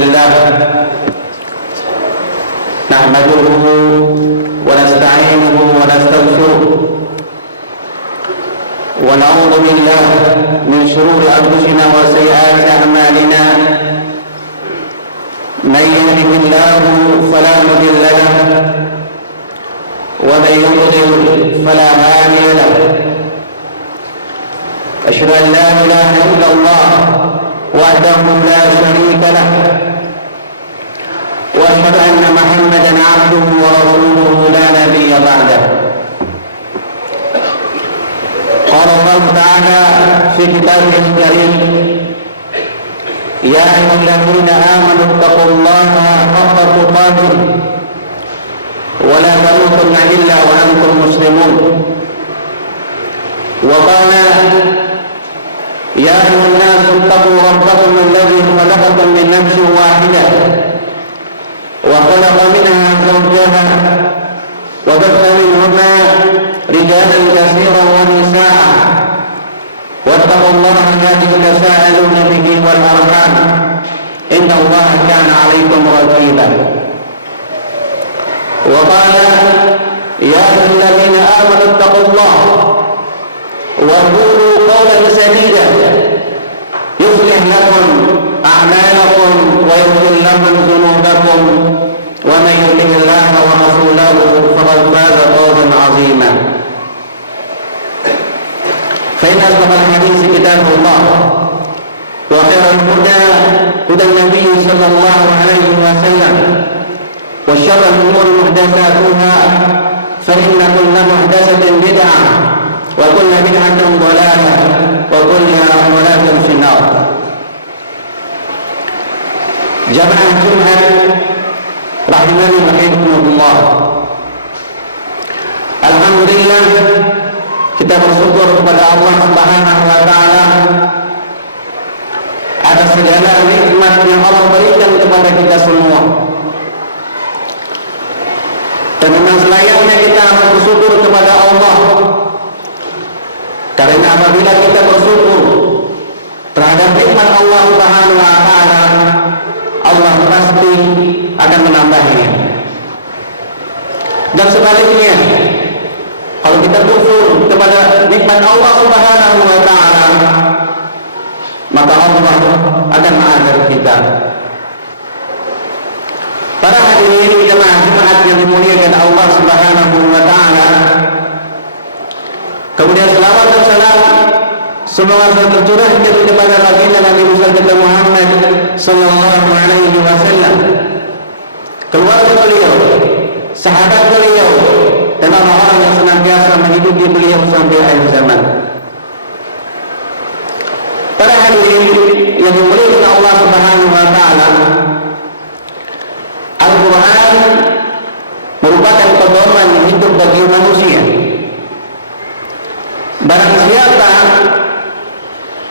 لله نحمده ونستعينه ونستغفره ونعوذ بالله من شرور أنفسنا وسيئات أعمالنا من يهده الله فلا مضل له ومن يضلل فلا هادي له أشهد أن لا إله إلا الله وحده لا شريك له وأشهد أن محمدا عبده ورسوله لا نبي بعده. قال الله تعالى في كتابه الكريم: يا أيها الذين آمنوا اتقوا الله حق تقاته ولا تموتن إلا وأنتم مسلمون. وقال: يا أيها الناس اتقوا ربكم الذي خلقكم من نفس واحدة وخلق منها زوجها وبث منهما رجالا كثيرا ونساء واتقوا الله الذي تساءلون به والأرحام إن الله كان عليكم رقيبا. وقال: يا أيها الذين آمنوا اتقوا الله وقولوا قولا سديدا يصلح لكم أعمالكم ويغفر لكم ذنوبكم ومن يطع الله ورسوله فقد فاز فوزا عظيما. فإن أصدق الحديث كتاب الله وخير الهدى هدى النبي صلى الله عليه وسلم وشر الأمور محدثاتها فإن كل محدثة بدعة وكل بدعة ضلالة وكل ضلالة في النار. Jamaah Jumat rahimani rahimakumullah. Alhamdulillah, kita bersyukur kepada Allah Subhanahu wa taala atas segala nikmat yang Allah berikan kepada kita semua. Dan memang selayaknya kita bersyukur kepada Allah. Karena apabila kita bersyukur terhadap nikmat Allah Subhanahu wa taala, Allah pasti akan menambahnya. Dan sebaliknya, kalau kita kufur kepada nikmat Allah Subhanahu wa taala, maka Allah akan mengazab kita. Para hadirin jemaah Jumat yang dimuliakan Allah Subhanahu wa taala, kemudian selawat dan salam semoga tercurahkan kepada baginda Nabi kita Muhammad sallallahu alaihi wasallam, keluarga beliau, sahabat beliau, dan orang-orang yang senantiasa mengikuti beliau sampai akhir zaman. Para hadirin yang dimuliakan Allah Subhanahu wa taala, Al-Quran merupakan pedoman hidup bagi manusia. Barang siapa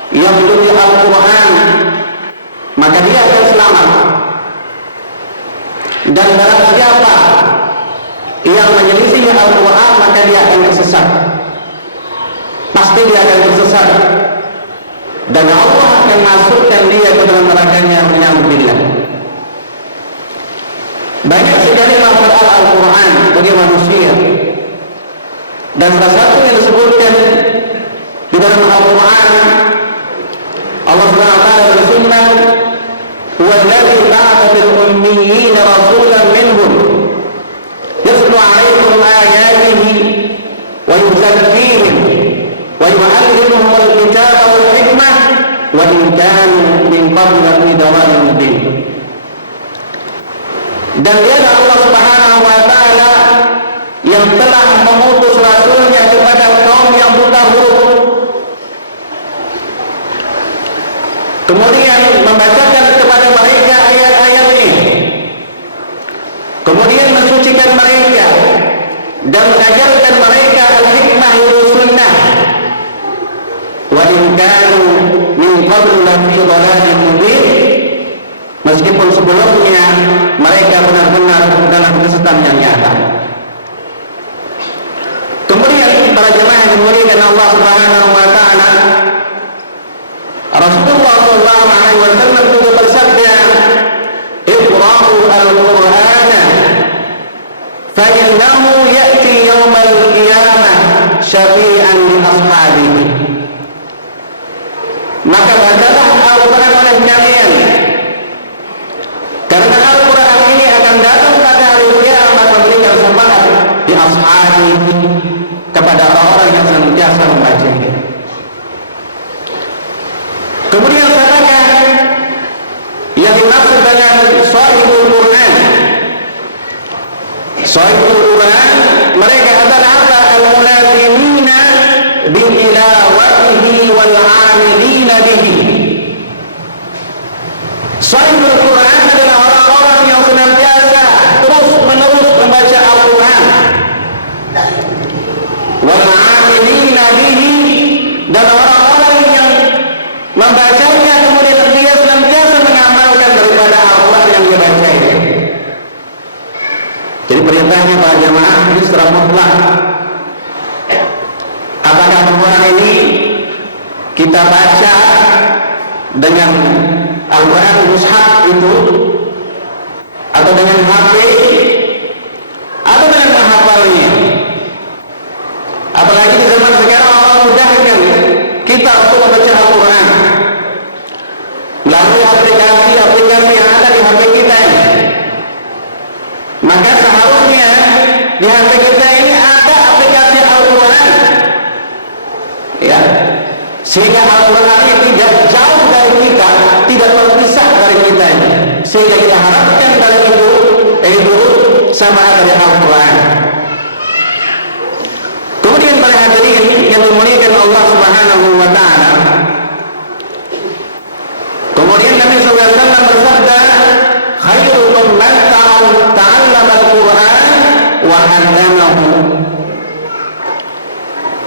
yang menuruti Al-Quran, maka dia akan selamat. Dan barang siapa yang menyelisih Al-Quran, maka dia akan tersesat. Pasti dia akan tersesat. Dan Allah akan masukkan dia ke dalam nerakanya mena'udzubillah. Banyak sekali manfaat Al-Quran bagi manusia. Dan salah satu yang disebutkan di dalam Al-Quran, Allah Subhanahu wa taala berfirman: "Wallazi ba'atha fil ummiyina rasulan minhum yatlu 'alaihim ayatihi wa yuzakkihim wa yu'allimuhum al-kitaba wal hikmah wa in kanu min qablu lafi dhalalin mubin." Dan dialah Allah Subhanahu wa taala yang telah mengutus rasulnya kepada kaum yang buta huruf, kemudian membacakan kepada mereka ayat-ayat ini, kemudian mensucikan mereka dan mengajarkan mereka al-hikmah wal sunnah. Wa in kanu min qablu lafi dhalalin mubin, meskipun sebelumnya mereka benar-benar dalam kesesatan yang nyata. Kemudian para jemaah yang dimuliakan Allah Subhanahu wa taala, Rasulullah sallallahu alaihi wasallam juga bersabda, syafi'an li ashabihi. Maka bacalah Al-Quran oleh kalian, karena Al-Quran ini akan datang pada hari kiamat memberikan syafaat di ashabihi, kepada orang-orang yang senantiasa membacanya. Kemudian katakan yang dimaksud dengan Shahihul Quran. Shahihul Quran mereka adalah apa? Al-mulazimina bi tilawatihi wal 'amilina bihi. Shahihul Quran adalah orang-orang yang senantiasa terus-menerus membaca Al-Quran, wal 'amilina bihi, dan orang-orang yang membacanya kemudian dia senantiasa mengamalkan daripada Al-Quran yang dia bacanya. Jadi perintahnya para jemaah ini secara mutlak. Apakah Al-Quran ini kita baca dengan Al-Quran mushaf itu, atau dengan HP, atau dengan menghafalnya? Apalagi di zaman sekarang Allah mudahkan kita untuk membaca Al-Quran melalui aplikasi-aplikasi yang ada di HP kita ini. Maka seharusnya di HP kita ini ada aplikasi Al-Quran, ya, sehingga Al-Quran ini tidak jauh dari kita, tidak terpisah dari kita ini, sehingga kita harapkan dari itu sama dari Al-Quran. Kemudian para hadirin yang dimuliakan Allah Subhanahu wa Ta'ala, kemudian Nabi SAW bersabda, khairukum man ta'allama al-Quran wa 'allamahu.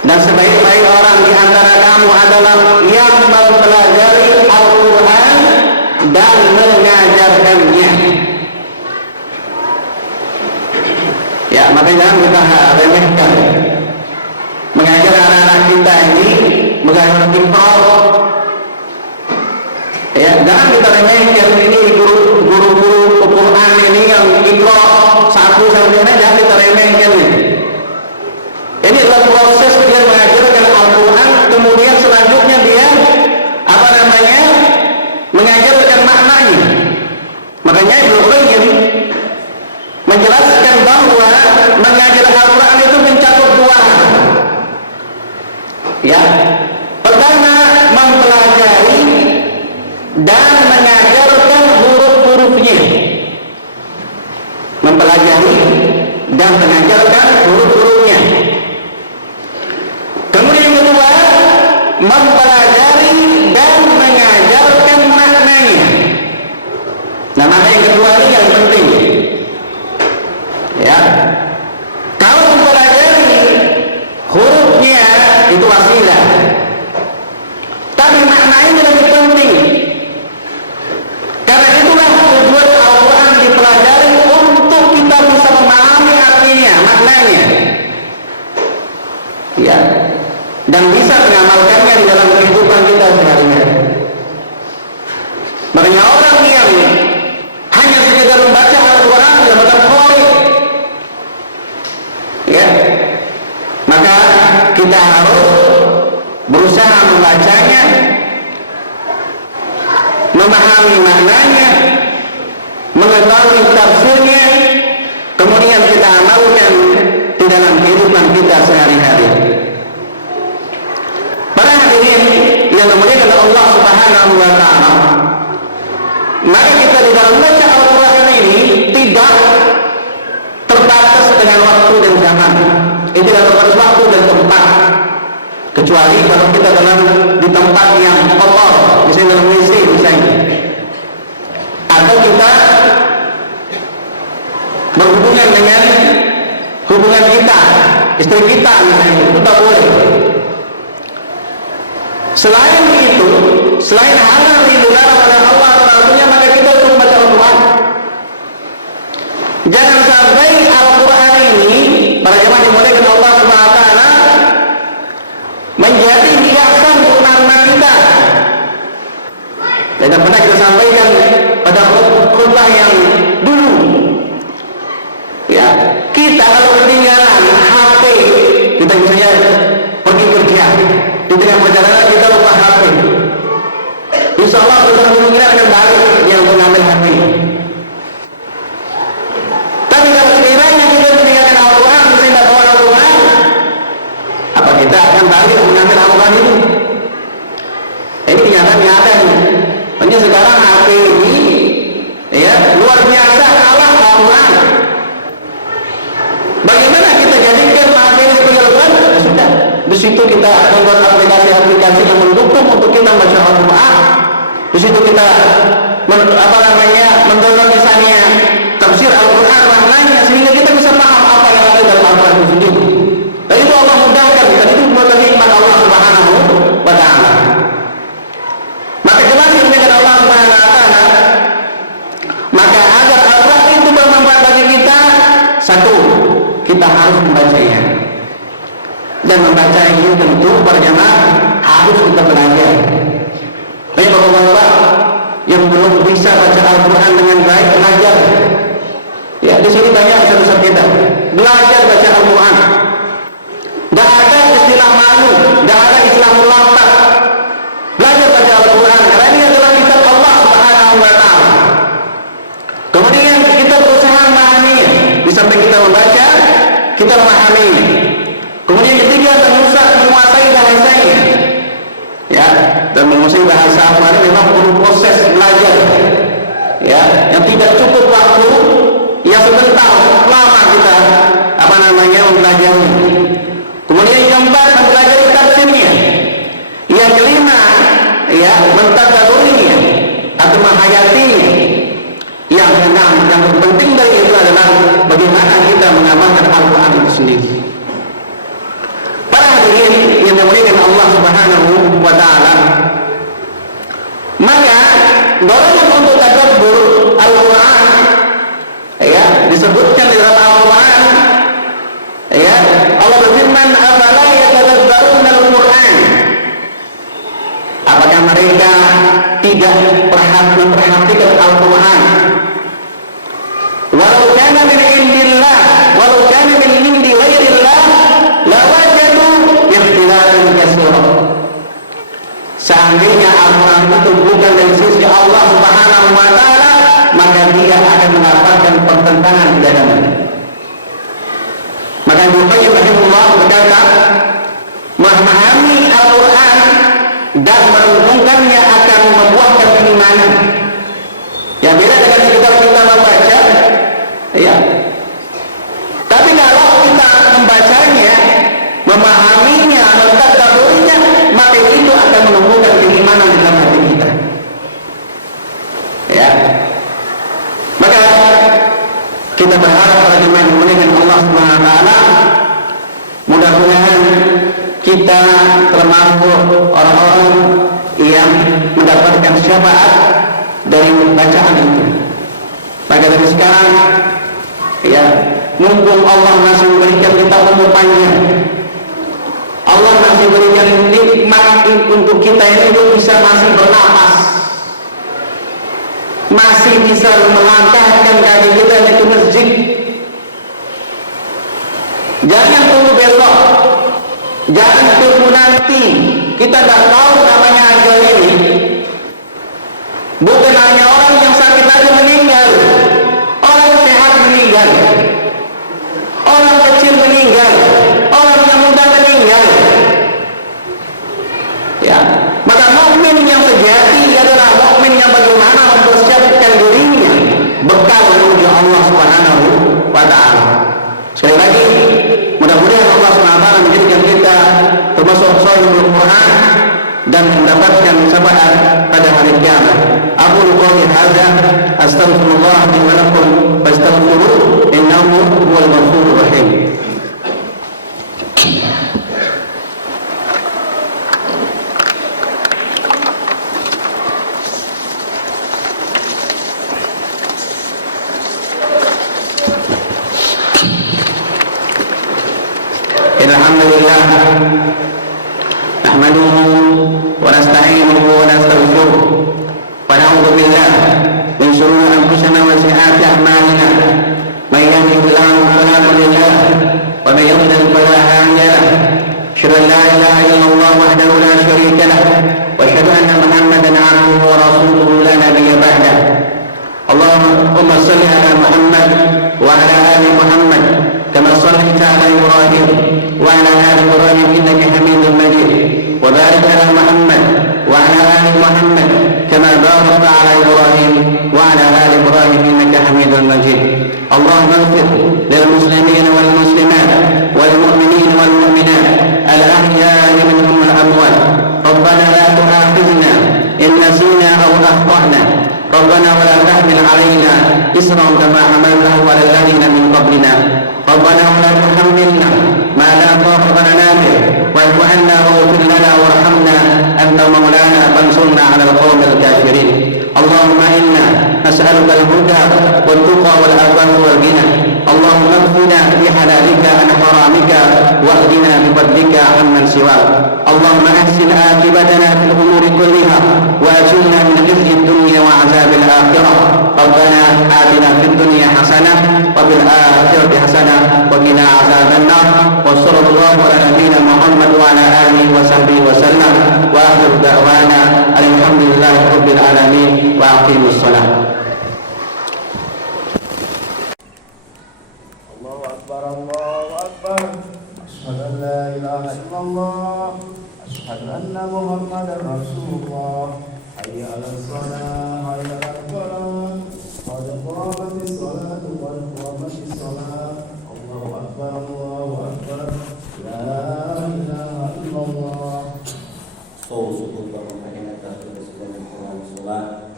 Dan sebaik-baik orang di antara kamu adalah yang mempelajari Al-Quran dan mengajarkannya. Ya, makanya jangan kita remehkan mengajar anak-anak kita ini, mengajar Iqra. Ya, jangan kita remehkan ini guru-guru Al-Quran ini yang Iqra 1 sampai 6, jangan kita remehkan ini. Ini adalah proses dia mengajarkan Al-Quran, kemudian selanjutnya dia mengajarkan maknanya. Makanya Ibnu Qayyim menjelaskan bahwa mengajar Al-Quran itu mencakup 2 hal. Ya, pertama mempelajari dan mengajarkan huruf-hurufnya. Mempelajari dan mengajarkan huruf-hurufnya. Kemudian yang kedua, mempelajari dan mengajarkan maknanya. Nah, makna yang kedua ini yang penting. Ya, kalau mempelajari hurufnya itu wasilah, tapi maknanya lebih penting. Karena itulah tujuan Al-Quran dipelajari untuk kita bisa memahami artinya, maknanya, ya, dan bisa mengamalkannya di dalam kehidupan kita sehari-hari. Makanya orang yang hanya sekedar membaca Al-Quran dan berqori, ya, maka kita harus berusaha membacanya, memahami maknanya, mengetahui tafsirnya, kemudian kita amalkan di dalam kehidupan kita sehari-hari. Para hadirin yang dimuliakan Allah Subhanahu wa Ta'ala, mari kita di dalam baca Al-Quran ini tidak terbatas dengan waktu dan zaman. Ini tidak terbatas waktu dan tempat, kecuali kalau kita di tempat yang kotor, misalnya dalam WC misalnya, atau kita berhubungan dengan hubungan kita, istri kita misalnya, itu tak boleh. Selain itu, selain halal dilarang oleh Allah tentunya, maka kita harus membaca Al-Quran. Jangan sampai Al-Quran ini, para jemaah dimuliakan Allah Subhanahu wa Ta'ala, menjadi hiasan untuk kita. Dan pernah kita sampaikan pada khutbah yang dulu, ya, kita kalau ketinggalan HP, kita misalnya yang balik mengambil Al-Quran ini. Ini kenyataan yang ada nih. Hanya sekarang HP ini ya luar biasa kalah Al-Quran. Bagaimana kita jadikan HP ini sebagai Al-Quran? Ya sudah, di situ kita membuat aplikasi-aplikasi yang mendukung untuk kita baca Al-Quran. Di situ kita mendownload misalnya tafsir Al-Quran maknanya sehingga kita bisa paham apa yang ada dalam Al-Quran itu sendiri. Dan itu Allah mudahkan, dan itu merupakan nikmat Allah Subhanahu wa Ta'ala. Maka jelas dengan Allah Subhanahu wa Ta'ala, maka agar Al-Quran itu bermanfaat bagi kita, satu, kita harus membacanya. Dan membaca ini tentu berjamaah harus kita belajar. Baik bapak-bapak yang belum bisa baca Al-Quran dengan baik, belajar. Ya, di sini banyak ustaz-ustaz kita belajar baca Al-Quran. Tidak ada istilah malu, tidak ada istilah melompat. Belajar baca Al-Quran karena ini adalah kitab Allah Subhanahu wa Ta'ala. Kemudian kita berusaha memahami. Di samping kita membaca, kita memahami. Kemudian ketiga, menguasai bahasanya. Ya, dan menguasai bahasa Al-Quran memang perlu proses belajar. Ya, yang tidak cukup waktu, ya sebentar, lama kita mempelajari. Kemudian yang keempat, mempelajari tafsirnya. Yang kelima, ya, mentadaburinya atau menghayatinya. Yang keenam, yang terpenting dari itu adalah bagaimana kita mengamalkan Al-Quran itu sendiri. Para hadirin yang dimuliakan Allah Subhanahu wa Ta'ala, maka dorongan untuk tadabbur Al-Quran, ya, disebutkan di dalam Al-Quran, ya, Allah berfirman, "Afala yatadabbaruna al-Quran?" Apakah mereka tidak memperhatikan Al-Quran? Walau kana min indillah, walau kana min indi ghairillah, lawajadu ikhtilafan katsira. Seandainya Al-Quran itu bukan dari sisi Allah Subhanahu wa Ta'ala, maka dia akan mendapatkan pertentangan di dalamnya. Maka Ibnu Qayyim rahimahullah berkata, memahami Al-Quran dan merenungkannya akan membuahkan keimanan. Yang beda dengan sekedar kita membaca, ya. Tapi kalau kita membacanya, memahaminya, mentadaburinya, maka itu akan menumbuhkan keimanan di dalam hati kita. Ya. Maka kita berharap pada jemaah dengan Allah Subhanahu wa Ta'ala, mudah-mudahan kita termasuk orang-orang yang mendapatkan syafaat dari bacaan itu. Maka dari sekarang, ya, mumpung Allah masih memberikan kita umur panjang, Allah masih berikan nikmat untuk kita ini bisa masih bernapas, masih bisa melangkahkan kaki kita ke masjid. Jangan tunggu besok, jangan tunggu nanti. Kita tidak tahu namanya ajal ini. Bukan hanya orang yang sakit aja meninggal, orang sehat meninggal, orang kecil meninggal, orang yang muda meninggal. Ya, maka mukmin yang sejati adalah mukmin yang bagaimana mempersiapkan dirinya bekal menuju Allah Subhanahu wa Ta'ala. Sekali lagi, mudah-mudahan Allah Subhanahu wa Ta'ala menjadikan kita termasuk shahidul Quran dan mendapatkan syafaat pada hari kiamat. Aku qouli hadza astaghfirullah li wa lakum fastaghfiruhu innahu huwal ghafurur rahim. Alhamdulillah, nahmaduhu wa nasta'inuhu wa nastaghfiruh wa na'udzu billahi min shururi anfusina wa sayyi'ati a'malina. May yahdihillahu fala mudilla lahu wa may yudlil fala hadiya lahu. Asyhadu an la ilaha illallah wahdahu la syarika lahu wa asyhadu anna Muhammadan 'abduhu wa rasuluhu la nabiyya ba'dahu. Allahumma shalli 'ala Muhammad wa 'ala ali Muhammad كما صليت على إبراهيم وعلى آل إبراهيم إنك حميد علينا إصرا كما حملته على الذين من قبلنا ربنا ولا تحملنا ما لا طاقة لنا به واعف عنا واغفر لنا وارحمنا أنت مولانا فانصرنا على القوم الكافرين اللهم إنا نسألك الهدى والتقى والعفاف والغنى اللهم اكفنا بحلالك عن حرامك واهدنا بفضلك عمن سواك اللهم احسن عاقبتنا في الامور كلها واجرنا من خزي الدنيا وعذاب الاخره ربنا آتنا في الدنيا حسنه وفي الاخره حسنه وقنا عذاب النار وصلى الله على نبينا محمد وعلى اله وصحبه وسلم واخر دعوانا الحمد لله رب العالمين واقيموا الصلاه. Allahu Akbar. Asyhadu an la ilaha illallah. Asyhadu anna Muhammadar Rasulullah. Hayya 'alas shalah, hayya 'alal falah. Qad qamatis salatu, qad qamatis salah. Allahu Akbar, Allahu Akbar. La ilaha illallah. Syukur kepada atas segala Quran salat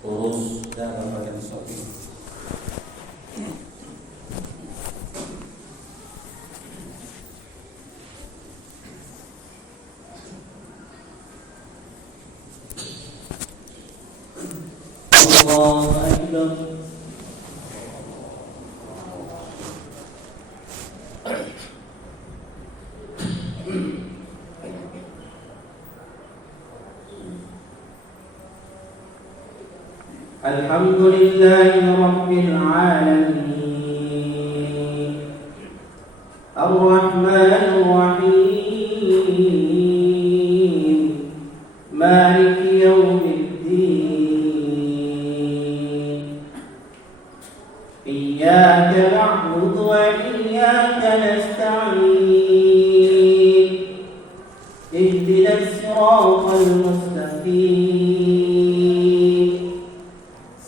terus dan bagian sopi. Allahu Akbar. Alhamdulillahi Rabbil Alamin Ar-Rahmanir Rahim Maliki Yawmiddin Iyyaka na'budu wa iyyaka nasta'in Ihdinas siratal mustaqim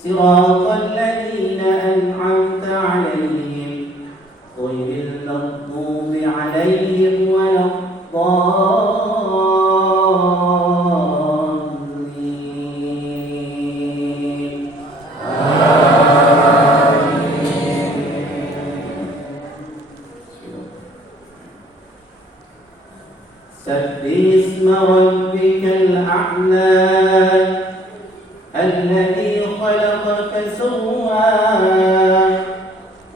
صراط الذين أنعمت عليهم غير المغضوب عليهم ولا الضالين سبح اسم ربك الأعلى الذي خلق فسوى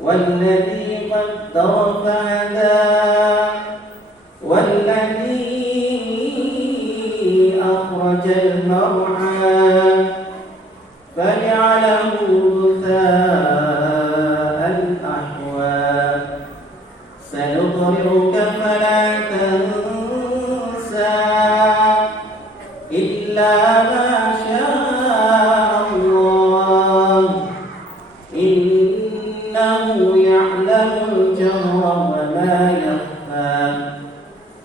والذي قدر فهدى والذي أخرج المرعى فجعله غثاء أحوى سنقرئك فلا تنسى إلا ما شاء الله إنه يعلم الجهر وما يخفى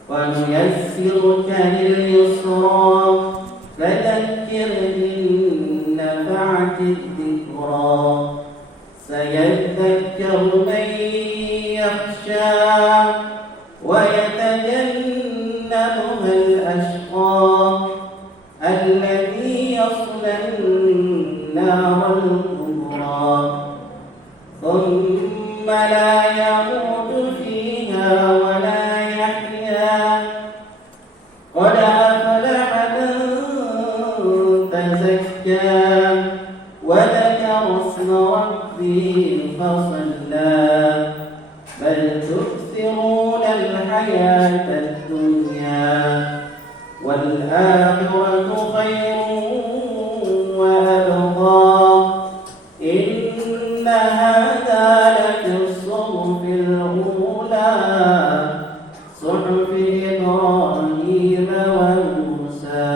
ونيسرك لليسرى فذكر إن نفعت الذكرى سيذكر من يخشى ويتجنبها الأشقى الذي يصلى النار الكبرى ثم لا يموت فيها ولا يحيا قد أفلح من تزكى وذكر اسم ربه فصلى بل تؤثرون الحياة الدنيا والآخرة خير وأبقى إن هذا لفي الصحف الأولى صحف إبراهيم وموسى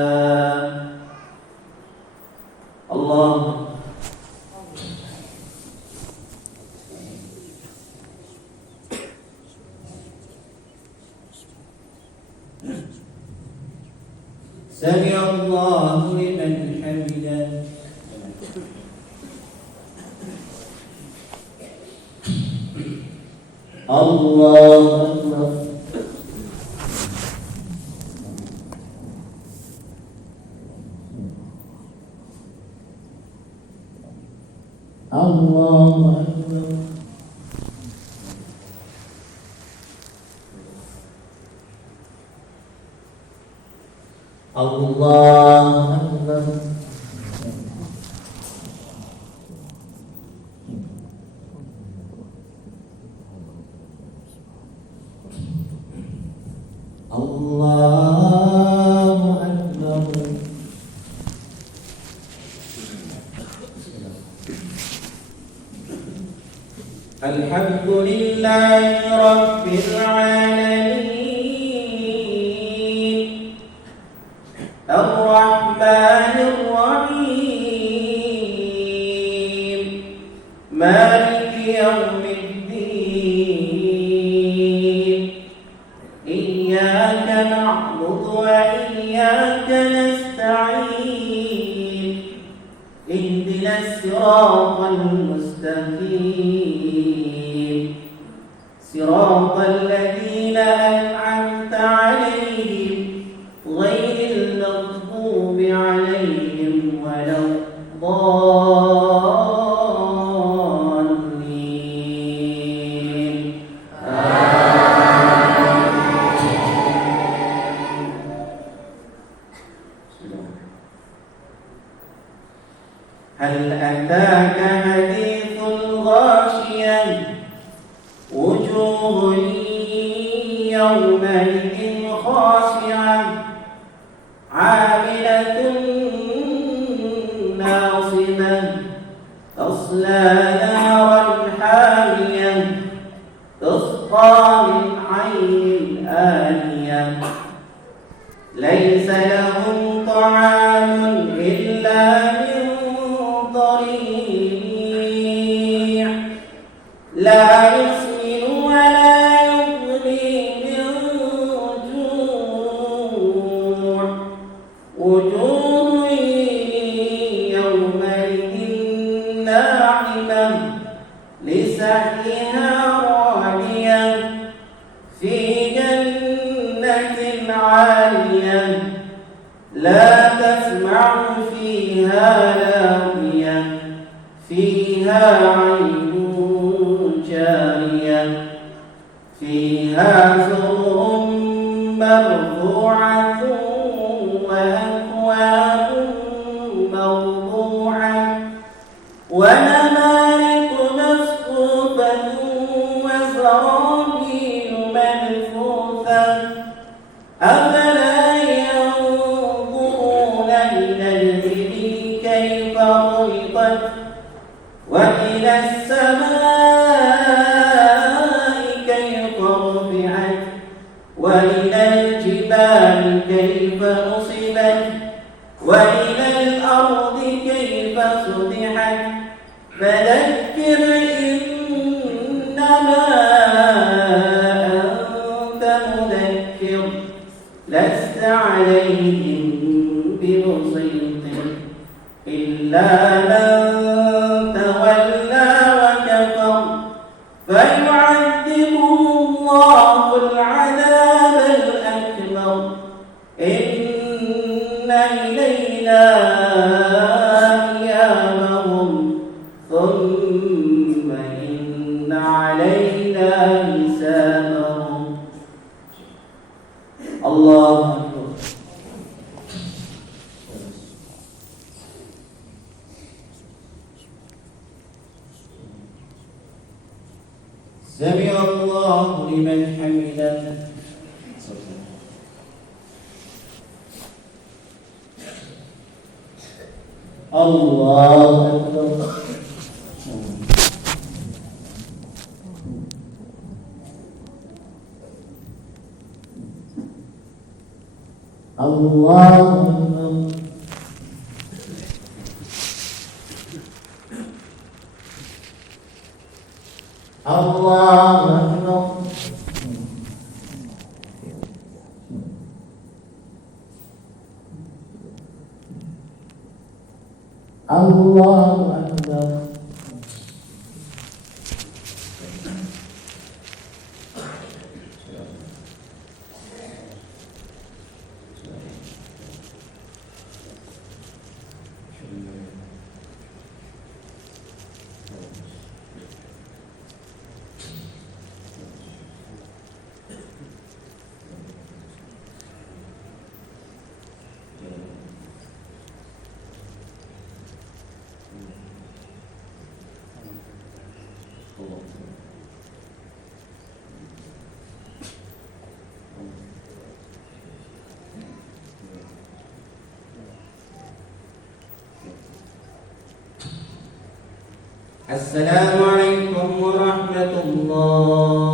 الله سمع الله لمن حمده الله أكبر الله أكبر الله أكبر الله أكبر الحمد لله رب العالمين الرحمن الرحيم مالك يوم الدين إياك نعبد وإياك نستعين اهدنا الصراط المستقيم صراط الذين أنعمت عليهم غير المغضوب عليهم ولا الضالين هل أتاك حديث الغاشية وجوه يومئذ خاشعة عاملة ناصبة تصلى نارا حامية تسقى من عين آنية ليس لهم طعام إلا من ضريع لا يسمن ولا يغني من جوع وجوه يومئذ ناعمة لسعيها راضية في جنة عالية لا تسمع فيها لاغية فيها عين جارية فيها سرر مرفوعة وأكواب موضوعة ونمارق مصفوفة وزرابي مبثوثة أفلا ينظرون إلى الإبل كيف خلقت وإلى السماء كيف رفعت وإلى الجبال كيف نصبت وإلى الأرض كيف سطحت فذكر إنما أنت مذكر لست عليهم بمسيطر إلا من تولى وكفر فيعذبه الله العذاب الأكبر إن إلينا إيابهم ثم إن علينا حسابهم الله أكبر سمع الله لمن حمده الله أكبر الله أكبر الله أكبر الله أكبر السلام عليكم ورحمة الله